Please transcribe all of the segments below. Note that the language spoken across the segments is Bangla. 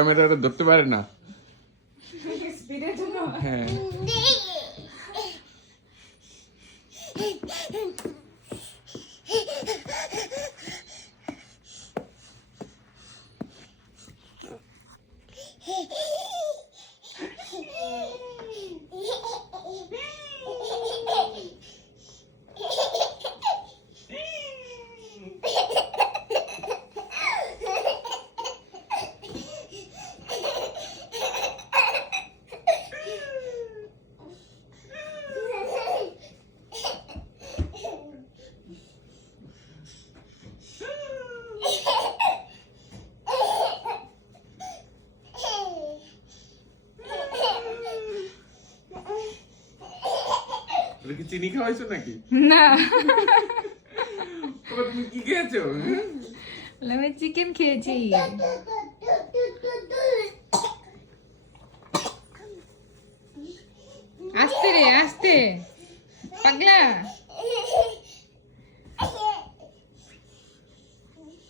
ক্যামেরাটা ধরতে পারে না। স্পিডের জন্য হ্যাঁ ওটা কি চিনি খাওয়াইছো নাকি? না বাবা তুমি কি খেয়েছো? আমি চিকেন খেয়েছি। আস্তে রে আস্তে পাগলা।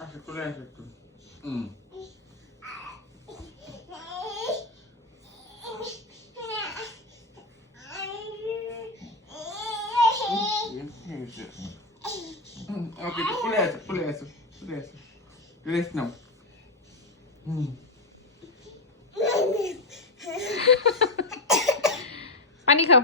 আচ্ছা চলে আসো একটু। ওকে চলে আসো চলে আসো চলে আসো রেস্ট নাও। পানি খাও।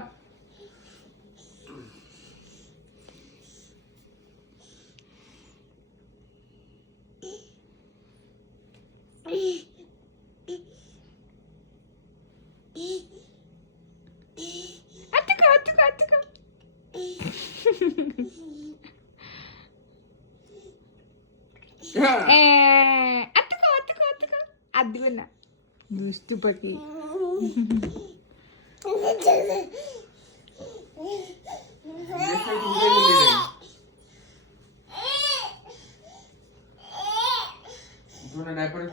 আটকা আটকা আটকা। আটকা আটকা আটকা। আর দিবে না দুষ্টু পাখি।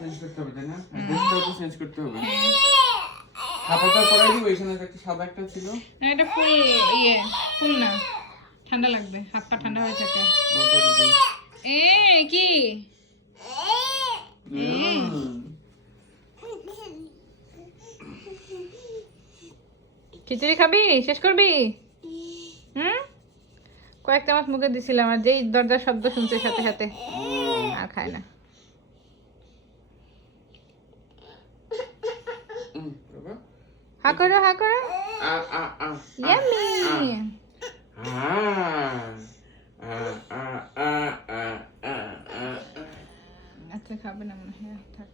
চেঞ্জ করতে হবে তাই না? ড্রেসটাও তো চেঞ্জ করতে হবে। হাতাটা পরাই দিব, এখানে একটা সাদা একটা ছিল। এটা ফুল ফুল না, ঠান্ডা লাগবে, হাত পা ঠান্ডা হয়ে থাকে। এ কি খিচুড়ি খাবি? শেষ করবি? কয়েক চামচ মুখে দিছিলাম, আর যেই দরজার শব্দ শুনছে সাথে সাথে আর খায় না। হা করো হা করো। ইয়াম্মি। আচ্ছা খাবে না মনে হয়, থাক।